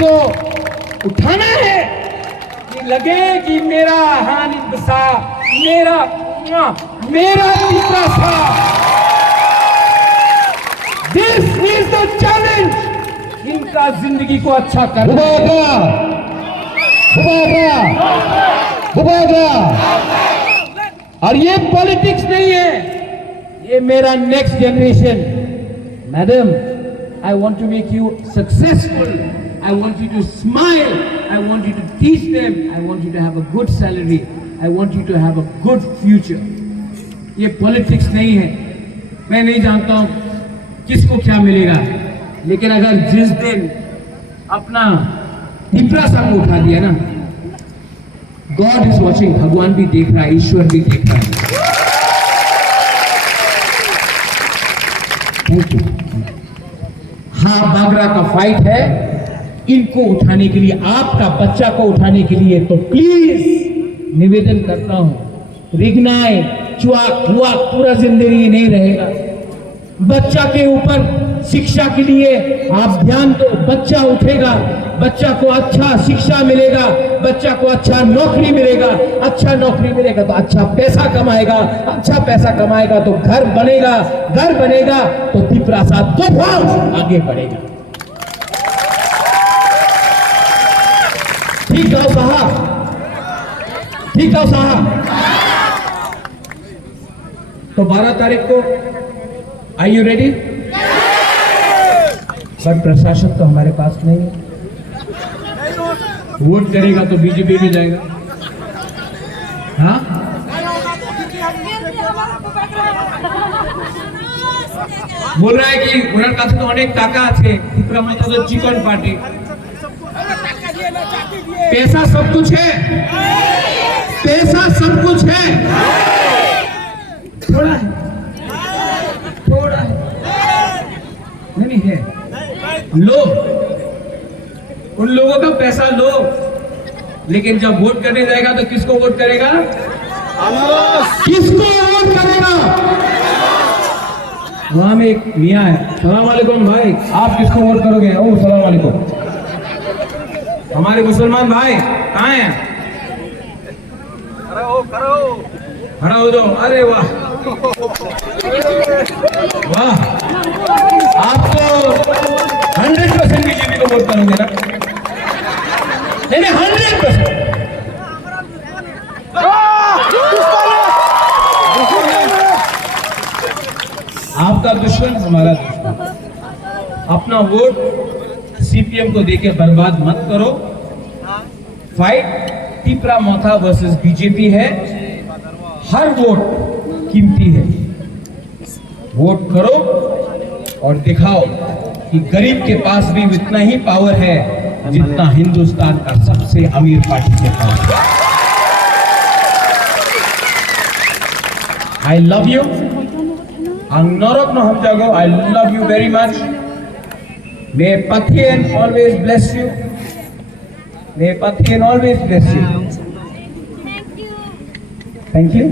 इसको उठाना है कि लगे कि मेरा हानिब सा, मेरा तीसरा सा। This is the challenge. इनका जिंदगी को अच्छा करना। और ये पॉलिटिक्स नहीं है, ये मेरा next generation. Madam, I want to make you successful. I want you to smile. I want you to teach them. I want you to have a good salary. I want you to have a good future. ये politics नहीं है। मैं नहीं जानता हूँ किसको क्या मिलेगा, लेकिन अगर जिस दिन अपना तीसरा संग उठा दिया ना, गॉड इज वॉचिंग, भगवान भी देख रहा है, ईश्वर भी देख रहा है। Thank you. हाँ, बागरा का फाइट है, इनको उठाने के लिए, आपका बच्चा को उठाने के लिए। तो प्लीज निवेदन करता हूं, रिगनाई चुआक हुआ पूरा जिंदगी नहीं रहेगा। बच्चा के ऊपर शिक्षा के लिए आप ध्यान दो। बच्चा उठेगा, बच्चा को अच्छा शिक्षा मिलेगा, बच्चा को अच्छा नौकरी मिलेगा। अच्छा नौकरी मिलेगा तो अच्छा पैसा कमाएगा, अच्छा पैसा कमाएगा तो घर बनेगा, घर बनेगा तो तीसरा साथ तूफान आगे बढ़ेगा। ठीक है साहब, ठीक है साहब। तो 12 तारीख को आर यू रेडी? बट प्रशासन तो हमारे पास नहीं है। वोट करेगा तो बीजेपी में जाएगा। हाँ, बोल रहा है कि उनर काছে তো অনেক টাকা আছে, ত্রিপুরা মধ্যে তো চিকন পার্টি। पैसा सब कुछ है, पैसा सब कुछ है, थोड़ा है, थोड़ा है, नहीं है। लो, उन लोगों का पैसा लो, लेकिन जब वोट करने जाएगा तो किसको वोट करेगा? किसको वोट करेगा? वहां में एक मियाँ है, सलाम वालेकुम भाई, आप किसको वोट करोगे? ओ सलाम वालेकुम। हमारे मुसलमान भाई कहाँ हैं? खड़ा हो जाओ। अरे वाह वाह, आप तो 100% बीजेपी को वोट करोगे ना? नहीं, 100%। आपका दुश्मन हमारा दुश्मन। अपना वोट सीपीएम को देके बर्बाद मत करो। फाइट टिपरा मोथा वर्सेस बीजेपी है। हर वोट कीमती है। वोट करो और दिखाओ कि गरीब के पास भी उतना ही पावर है जितना हिंदुस्तान का सबसे अमीर पार्टी के पास। I love you. अंगनोरक no हम जागो। I love you very much. May Pathian always bless you. May Pathian always bless you. Thank you. Thank you.